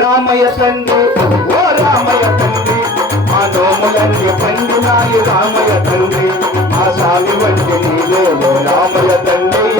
రామయ్య తండ్రి ఓ రామయ్య తండ్రి మా నోములన్నీ పండినాయి రామయ్య తండ్రి మా సామి వంటి నీలో రామయ్య తండ్రి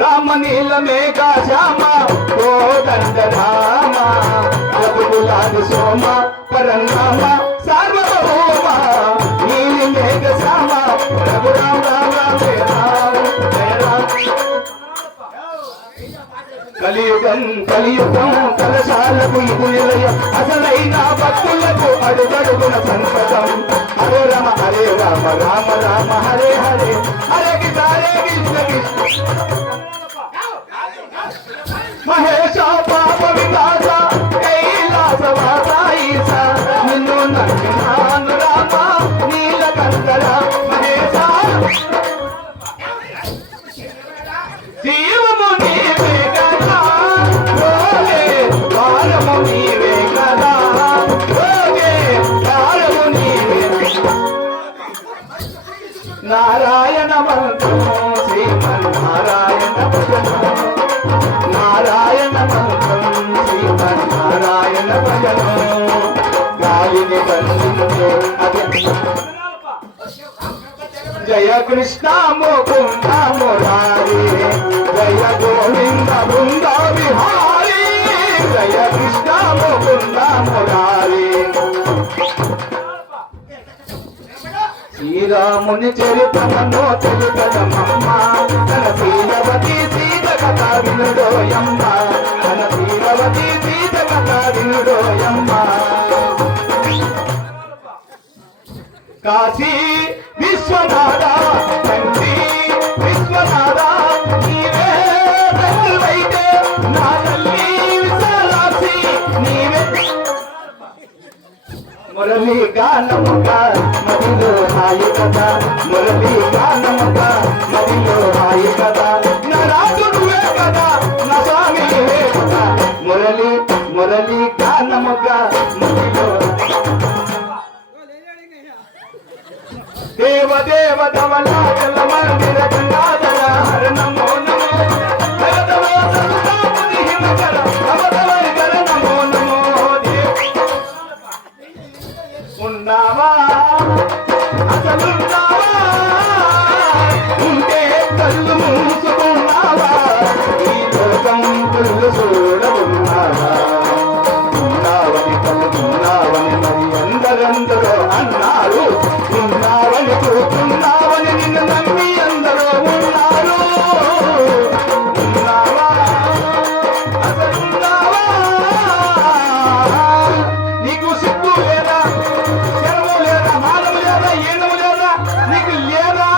రామ నీల మేఘ శ్యామ కోదండ రామ రఘులాది సోమ పరంగామ సార్వభౌమ నీలి మేఘ శ్యామ రఘురామ రామ కలియుగం కలశాలకు ఇది నిలయం అసలైన భక్తులకు అడుగడుగున సంపదం హరే రామ రామ రామ హరే హరే హరే కృష్ణ మహేశ పాప వికాస కైలాసవాస ఈశ నిన్ను నన్ను రామ నీలకంఠర మహేశ జీవము నీవే కదా ఓగే వారము నీవే కదా ఓగే వారము నీవే నారాయణ మంత్రము శ్రీమన్నారాయణ భజనము నారాయణ మంత్రం శ్రీమన్నారాయణ భజనము గాలిని బంధించే జయ కృష్ణ ముకుంద మురారి జయ గోవింద బృంద విహారీ జయ కృష్ణ ముకుంద మురారి శ్రీరాముని చరితమను తెలుగడమమ్మ తన శీలవతి సీత కథ వినుడోయమ్మ తన శీలవతి సీత కథ వినుడోయమ్మ కాశీ విశ్వనాథ తండ్రి విశ్వనాథ నీవే తండ్రివైతే నా తల్లి విశాలాక్షి నీవే మురళీ గానముగా మదిలో హాయి కదా మురళీ గానముగా మదిలో హాయి కదా నా రాజు నువ్వే కదా నా స్వామి నువ్వే కదా మురళీ గానముగా మదిలో దేవ ధవళాచల మందిర గంగాధర హర నమో నమో భగవతమో సర్వముని హిమకర భగవతవర నమో నమో ఉన్నావా అసలున్నావా ఉంటే కళ్ళు మూసుకున్నావా ఈ లోకం కళ్ళు చూడవున్నావా ఉన్నావని కలుగున్నావని మరి అందరందరూ అన్నారు ఉన్నావని చూస్తున్నావని నిన్ను నమ్మి అందరూ ఉన్నారు ఉన్నావా అసలున్నావా నీకు సిగ్గు లేదా శరము లేదా మానము లేదా ఏనము లేదా నీకు లేదా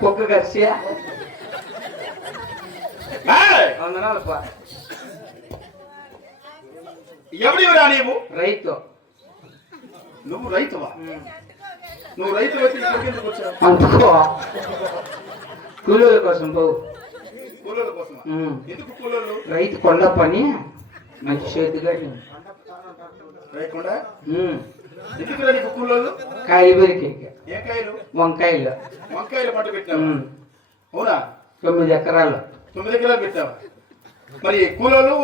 కుక్క కరిసి ఎవడివరా నీవు రైతు నువ్వు రైతువా నువ్వు రైతు అందుకో కూలీల కోసం పోవు కూలీల కోసం ఎందుకు కూలీలు రైతు కొండ పని మంచి చేతిగా ఎందుకు నీకు కూలీలు కాయలు పెరికే ఏ కాయలు వంకాయలు పంట పెట్టావు అవునా 9 ఎకరాలు 9 ఎకరాలు పెట్టావు మరి కూలీలు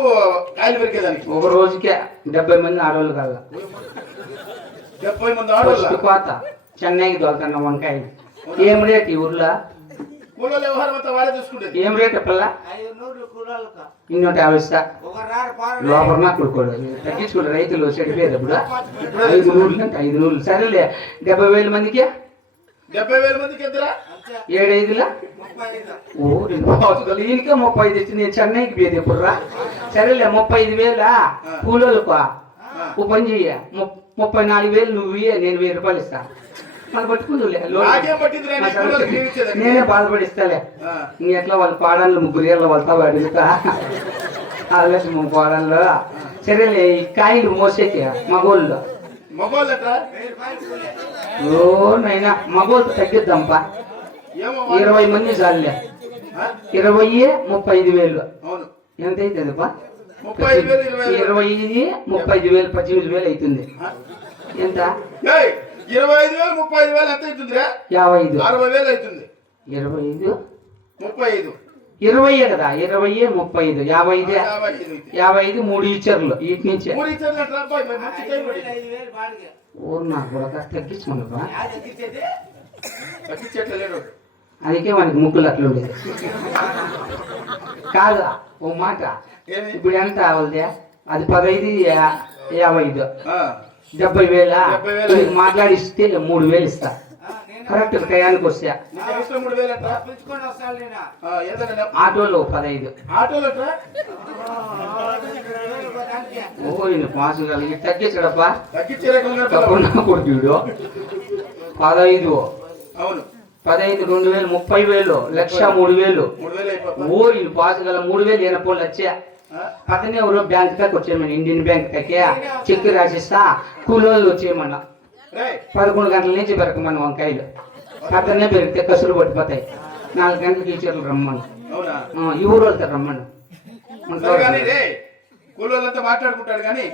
కాయలు పెరికేదానికి ఒక రోజుకే 70 మంది ఆడవాళ్ళు కల్లా 70 మంది ఆడవాళ్ళు కోత చెన్నైకి దొరుకుతున్న వంకాయలు ఏం రేట్ ఈ ఊర్లో కూలీల వ్యవహారం అంతా వాడే చూసుకుంటుంది ఏం రేట్ పిల్ల 250 లోపల మాకుడు తగ్గించుకోండి రైతులు చెడిపోయేటప్పుడు 500 అంటే 500 సరేలే 70,000 మందికి 70,000 మందికి ఎదురా 7-5 ఓ 2 ఈయనకే 35 తెచ్చి నేను చెన్నైకి పోయేది ఎప్పుడు రా సరేలే 35,000 కూలీలకు ఓ పని చెయ్య 34,000 నువ్వు నేను 1,000 రూపాయలు ఇస్తా మనం పట్టుకుందులే నేనే బాధపడిస్తాలే నీ ఎట్లా వాళ్ళ పాడాలు 3 ఏళ్ళ వాళ్ళతో అడుగుతా అలాగే మా పాడాల్లో సరేలే ఈ కాయలు మోసేకి మగోళ్ళు ఓ నైనా మగోళ్ళు తగ్గిద్దాంపా 20 మంది చాలులే 20-35,000 ఎంత అవుతుంది 20 35,000 18,000 అవుతుంది ఎంత? 25,000 35,000 ఎంత అవుతుందిరా? 55 60,000 అవుతుంది. 25 35 20 కదా, 20 35 55 55 3 ఈచర్లు వీటి నుంచి ఊరు నాకు కూడా కాస్త తగ్గించుకున్నా. అందుకే మనకి ముక్కులు అట్లా ఉండేది కాదు. ఓ మాట, ఇప్పుడు ఎంత అవ్వదే? అది 15 55 70,000 మాట్లాడిస్తే 3,000 ఇస్తా కరెక్ట్ టయానికి వస్తా. ఆటోలో 15 ఓ ఈయన పాసు కలిగి తగ్గించడప్పా కొడుకుడు 15 అవును 15 2,000 30,000 1,03,000 ఓ ఈయన పాసు గల 3,000 ఎనపోళ్ళు వచ్చా. అతనే ఎవరో బ్యాంక్ దాకా వచ్చేయమని ఇండియన్ బ్యాంక్ దాకా చెక్ రాసిస్తా కూలోళ్ళు వచ్చేయమన్నా. 11 గంటల నుంచి పెరకమని వంకాయలు అతనే పెరిగితే కసులు పట్టిపోతాయి. 4 గంటల టీచర్లు రమ్మను ఈ ఊరు వెళ్తారు రమ్మను. కూలోళ్ళంతా మాట్లాడుకుంటాడు కానీ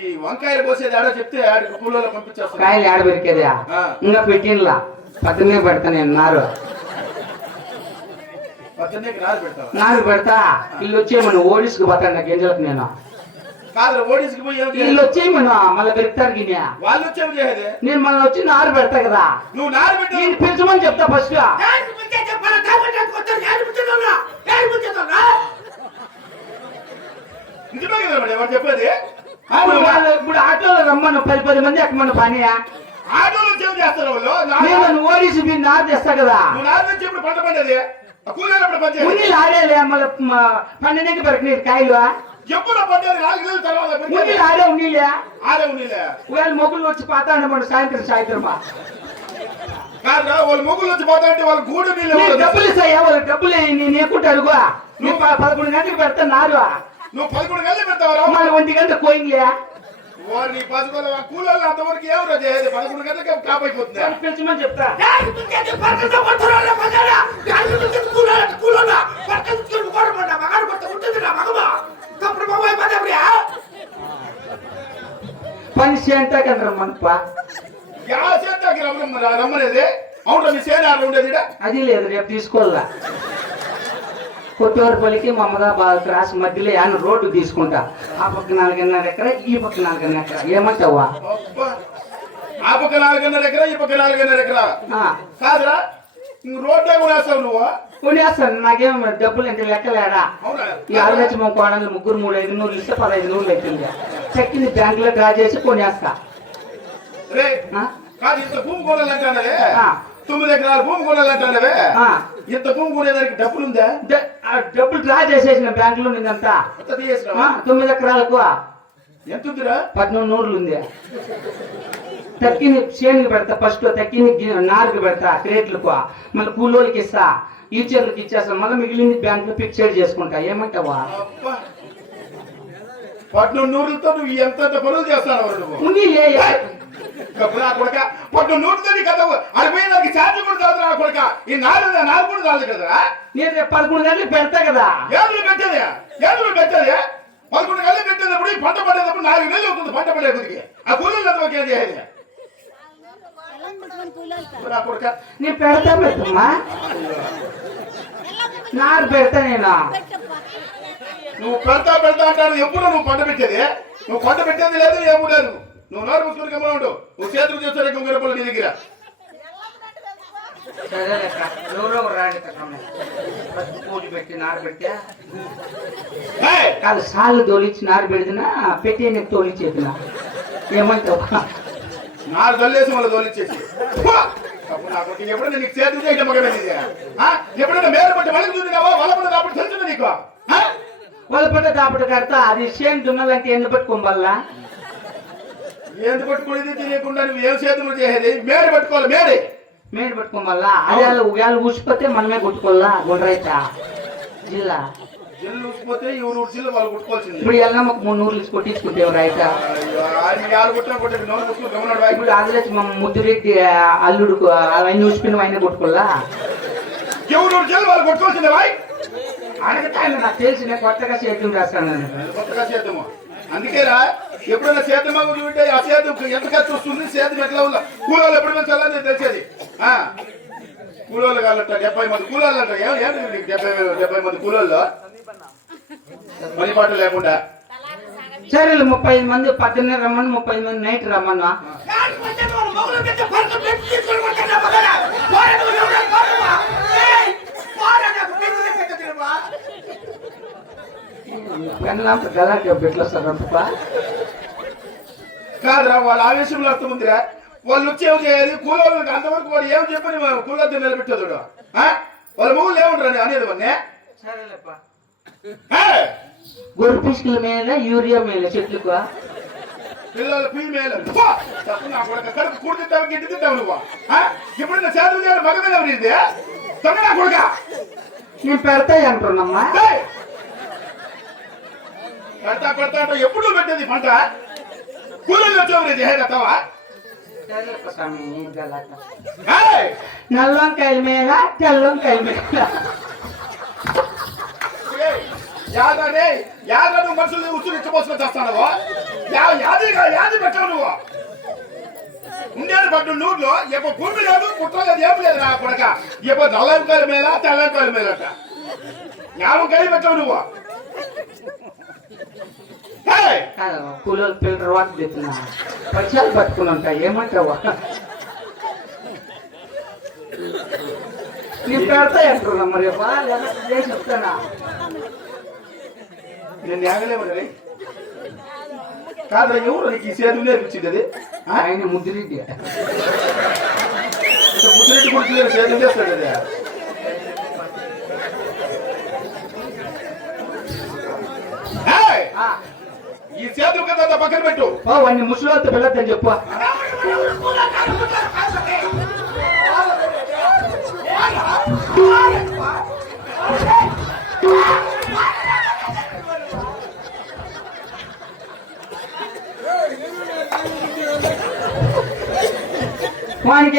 ఈ వంకాయలు కోసేది ఆడో చెప్తే ఆడికి కూలోళ్ళు పంపించేస్తారు. కాయలు ఆడ పెరికేదా ఇంకా పెట్టినలా పక్కనే పెడతా నేను నారు పెడతా. వీళ్ళు వచ్చేయమను ఓడిస్కి పోతాను నా గింజలకు నేను వీళ్ళు వచ్చేయమను మళ్ళీ పెడతారు గిన్నె వాళ్ళు వచ్చేది నేను మళ్ళీ వచ్చి నారు పెడతా కదా. నువ్వు నారు పెట్టి నేను పిలిచమని చెప్తా ఫస్ట్. చెప్పేది ఇప్పుడు ఆటోలో రమ్మను 10 మంది ఎక్కమను పని ఆటోలో చేస్తారు నేను ఓడిసి మీరు నారు తెస్తా కదా. ఇప్పుడు పంట పండేది ముందు ఆడేలే మళ్ళీ 12కి పెరగ కాయలు ఎప్పుడు పండేది 4 నెలల తర్వాత ముందు ఆడే ఉండీలే వాళ్ళు మొగ్గులు వచ్చి పోతా ఉండమని సాయంత్రం కాదు వాళ్ళు మొగ్గులు వచ్చి పోతా అంటే వాళ్ళు గూడు నీళ్ళు డబ్బులు ఇస్తాయా వాళ్ళకి డబ్బులు నేను ఎక్కుంటారు నువ్వు 11 గంటలకు పెడతా నారు నువ్వు 11 గంటలు పెడతావు మళ్ళీ 1 గంట కోయింగ్లే వారిని కూలోళ్ళు అంతవరకు ఎవరో చేయదు 11 గంటలకి కాపైపోతుంది పిలిచమని చెప్తా. పని చేయంటాకని రమ్మనుపా రమ్మనేది అవును మీ సేనాలు ఉండేది అది లేదు రేపు తీసుకోవాలా. కొత్తవారిపల్లికి మమ్మదాబాద్ క్రాస్ మధ్యలో ఆయన రోడ్డు తీసుకుంటా. ఆ పక్క 4.5 ఎకరా ఈ పక్క 4.5 ఎకరా ఏమంటావా? ఆ పక్క 4.5 ఎకరా ఈ పక్క 4.5 ఎకరా కాదురా రోడ్డే కొనేస్తావు నువ్వు? కొనేస్తాను నాకేం డబ్బులు అంటే లెక్కలేడా. ఈ ఆలోచన మా కోడలు 3 500 ఇస్తే 1500 అవుతుంది. చెక్కిని బ్యాంకులో డ్రా చేసి కొనేస్తా. ఇంత భూమి కొనాలంటే 9 ఎకరాల భూమి కొనాలంటే ఇంత భూమి కొనేదానికి డబ్బులు ఉందా? డబ్బులు డ్రా చేసేసిన బ్యాంకులో నిందంతా 9 ఎకరాలకు ఎంత ఉందిరా? 1800 ఉంది. తక్కిని చేనుకి పెడతా ఫస్ట్, తక్కిని నారుకి పెడతా క్రేట్లకు, మళ్ళీ కూలోళ్ళకి ఇస్తా, ఈచర్లకు ఇచ్చేస్తా, మళ్ళీ మిగిలింది బ్యాంకులో ఫిక్సెడ్ చేసుకుంటా. ఏమంటావా? 1800తో నువ్వు ఎంత పనులు చేస్తావు? కొడక 1800 కదా అడిపోయిన ఛార్జ్ కూడా చదువుతున్నా కొడక. ఈ 4 కూడా చాలు కదా. నేను 11 గంటలకు పెడతా కదా. ఏళ్ళు పెట్టేది 11 గంటలు పెట్టేటప్పుడు పంట పడేటప్పుడు 4 నెలలు అవుతుంది పంట పడే కొద్దికి. ఆ కూలీలు ఎంతకేది నేను పెడతా పెట్టమ్మా నారు పెడతా. నేను నువ్వు పెడతా అంటాను. ఎప్పుడు నువ్వు పంట పెట్టేది? నువ్వు పంట పెట్టేది లేదు ఏమూ లేదు. నువ్వు నారు ముసుకుని గమనం ఉండు. నువ్వు చేతులు చేస్తాడు ఇంకొక నీ దగ్గర పెట్టి నారు పెట్టా కాదు. సార్లు తోలిచ్చి నారు పెడినా పెట్టి నేను తోలిచ్చి చెప్పిన. ఏమంటావా? నారు తొలిసి మళ్ళీ తోలిచ్చేసి ఎప్పుడైనా నీకు చేతులు చేయడం ఎప్పుడైనా మేలు పట్టి మళ్ళీ చూసినావా? వాళ్ళ పట్ల దాపటి తెలుసు నీకు. వాళ్ళ పట్ల దాపటి కడతా. అది చేను దున్నాలంటే ఎందుకు పట్టుకోవాలా? ఎందుకు పట్టుకునేది తెలియకుండా నువ్వు ఏం చేతులు చేసేది? మేడ పట్టుకోవాలి. మేడ పట్టుకోవాలా? అదే ఉగాలు ఊసిపోతే మనమే కొట్టుకోవాలా? గుండ్రైత జిల్లా జిల్లు ఊసిపోతే ఎవరు జిల్లా వాళ్ళు కొట్టుకోవాల్సింది. ఇప్పుడు ఎలా మాకు 300 కొట్టించుకుంటే రైత ఇప్పుడు ఆదిలేసి మా ముద్దురెడ్డి అల్లుడు అవన్నీ ఊసిపోయిన ఆయన కొట్టుకోవాలా? ఎవరు జిల్లా వాళ్ళు కొట్టుకోవాల్సిందే. అడగతా నాకు తెలిసి నేను కొత్తగా చేతులు రాస్తాను. కొత్తగా చేద్దాము అందుకేరా ఎప్పుడైనా సేద్యం మగ్గు చూంటే ఆ సేద్యం ఎంత ఖర్చు వస్తుంది, సేద్యం ఎట్లా ఉందా, కూలోళ్ళు ఎప్పుడు పెంచాలని తెలిసేది. కూలోళ్ళు కావాలంట 70 మంది కూలోళ్ళు అంట. ఏమి 70 మంది కూలోళ్ళు పని పాట లేకుండా. సరే 35 మంది 18 రమ్మని, 30 మంది నైట్ రమ్మన్నా. గలాంటి పెట్లో సార్ కాదురా, వాళ్ళ ఆవేశంలో అర్థముందిరా. వాళ్ళు వచ్చి ఏం చేయాలి, కూలోళ్ళకి అంతవరకు వాడు ఏం చెప్పని కూలతో నిలబెట్టదు. వాళ్ళ మొగుళ్ళు ఏముంటారని అనేది మొన్నే. గొర్రె పిసుకుల మీద యూరియా మీద చెట్లకు పిల్లలు పుయ్యి మేలు కడుపు కూడి తింటావు, గిడ్డి తింటావు నువ్వు. ఇప్పుడు చేతులు చేయాలి మగ మీద ఎవరిది తొంగ కొడుక నేను పెడతాయి అంటున్నామ్మా. పెడతా పెడతా అంటే ఎప్పుడు పెట్టేది పంట, కూలీలు వచ్చేది హేగతావా. నల్ల వంకాయల మీద తెల్ల వంకాయల మీద యాద నువ్వు మనుషులు ఉచ్చులు ఇచ్చబోసుకొని చేస్తావు. యాది పెట్టావు నువ్వు. ఉండేది పట్టు నూరులో ఎప్పుడు గుండు లేదు, పుట్ట లేదు, ఏం లేదు. నా కొడక ఎప్పుడు నల్ల వంకాయల మీద తెల్ల వంకాయల మీద యావంకాయ పెట్టావు నువ్వు. కూలోళ్ళు పిల్లలు వాటి చెప్తున్నా పైసలు పట్టుకుని ఉంటాయి. ఏమంటావా నేను పెడతాయి అంటున్నా. మరి చెప్తానా నేను ఆగలేమని కాదు. ఎవరు నీకు ఈ సేదు నేర్పించింది అది? ఆయన ముద్దురెడ్డి. ముద్దురెడ్డి గురించి సేద్యం చేస్తాడు అది. ఈ సేద్యం కదా పక్కన పెట్టు. వాడిని ముసలితో వెళ్ళొద్దని చెప్పు. వానికి